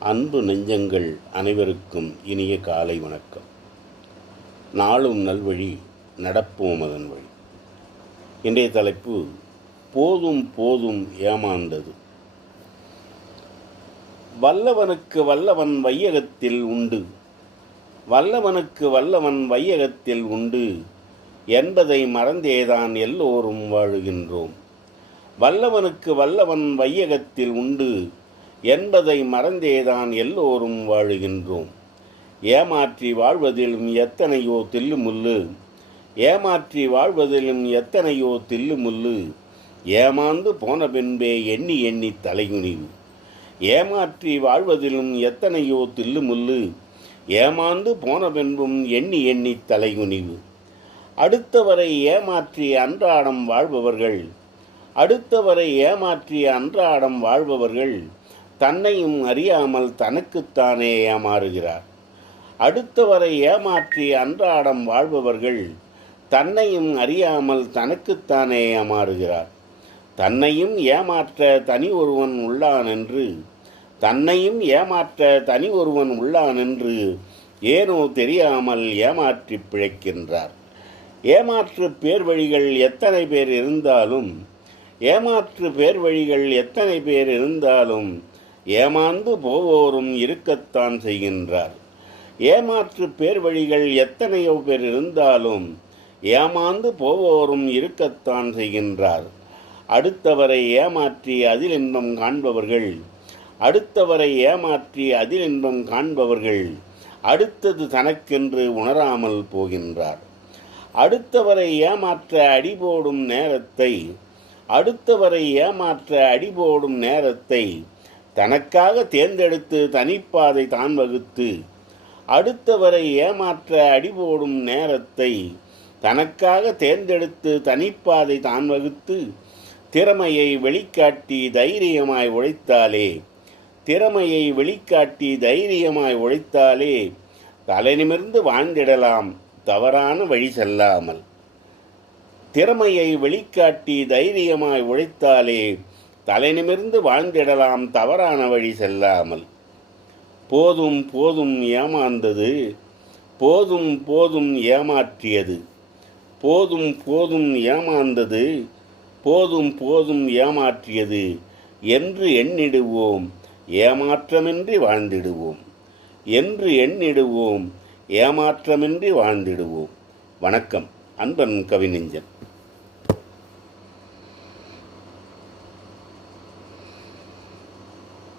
அன்பு நெஞ்சங்கள் அனைவருக்கும் இனிய காலை வணக்கம். நாளும் நல்வழி நடப்போம் அதன் வழி. இன்றைய தலைப்பு போதும் போதும் ஏமாந்தது. வல்லவனுக்கு வல்லவன் வையகத்தில் உண்டு. வல்லவனுக்கு வல்லவன் வையகத்தில் உண்டு என்பதை மறந்தேதான் எல்லோரும் வாழுகின்றோம். வல்லவனுக்கு வல்லவன் வையகத்தில் உண்டு என்பதை மறந்தேதான் எல்லோரும் வாழுகின்றோம். ஏமாற்றி வாழ்வதிலும் எத்தனையோ தில்லுமுள்ளு. ஏமாற்றி வாழ்வதிலும் எத்தனையோ தில்லுமுள்ளு. ஏமாந்து போன பின்பே எண்ணி எண்ணி தலைகுனிவு. ஏமாற்றி வாழ்வதிலும் எத்தனையோ தில்லுமுள்ளு. ஏமாந்து போன பின்பும் எண்ணி எண்ணி தலைகுனிவு. அடுத்தவரை ஏமாற்றி அன்றாடம் வாழ்பவர்கள். அடுத்தவரை ஏமாற்றி அன்றாடம் வாழ்பவர்கள். தன்னையும் அறியாமல் தனக்குத்தானே ஏமாறுகிறார். அடுத்தவரை ஏமாற்றி அன்றாடம் வாழ்பவர்கள் தன்னையும் அறியாமல் தனக்குத்தானே ஏமாறுகிறார். தன்னையும் ஏமாற்ற தனி ஒருவன் உள்ளான் என்று தன்னையும் ஏமாற்ற தனி ஒருவன் உள்ளான் என்று ஏனோ தெரியாமல் ஏமாற்றி பிழைக்கின்றார். ஏமாற்று பேர் வழிகள் எத்தனை பேர் இருந்தாலும் ஏமாற்று பேர் வழிகள் எத்தனை பேர் இருந்தாலும் ஏமாந்து போவோரும் இருக்கத்தான் செய்கின்றார். ஏமாற்று பேர் வழிகள் எத்தனையோ பேர் இருந்தாலும் ஏமாந்து போவோரும் இருக்கத்தான் செய்கின்றார். அடுத்தவரை ஏமாற்றி அதில் இன்பம் காண்பவர்கள் அடுத்தவரை ஏமாற்றி அதில் இன்பம் காண்பவர்கள் அடுத்தது தனக்கென்று உணராமல் போகின்றார். அடுத்தவரை ஏமாற்ற அடிபோடும் நேரத்தை அடுத்தவரை ஏமாற்ற அடிபோடும் நேரத்தை தனக்காக தேர்ந்தெடுத்து தனிப்பாதை தான் வகுத்து அடுத்தவரை ஏமாற்ற அடிபோடும் நேரத்தை தனக்காக தேர்ந்தெடுத்து தனிப்பாதை தான் வகுத்து திறமையை வெளிக்காட்டி தைரியமாய் உழைத்தாலே திறமையை வெளிக்காட்டி தைரியமாய் உழைத்தாலே தலைநிமிர்ந்து வாழ்ந்திடலாம் தவறான வழி செல்லாமல். திறமையை வெளிக்காட்டி தைரியமாய் உழைத்தாலே தலை நிமிர்ந்து வாழ்ந்திடலாம் தவறான வழி செல்லாமல். போதும் போதும் ஏமாந்தது. போதும் போதும் ஏமாற்றியது. போதும் போதும் ஏமாந்தது. போதும் போதும் ஏமாற்றியது. என்று எண்ணிடுவோம் ஏமாற்றமின்றி வாழ்ந்திடுவோம். என்று எண்ணிடுவோம் ஏமாற்றமின்றி வாழ்ந்திடுவோம். வணக்கம் அன்பன் கவிநெஞ்சன்.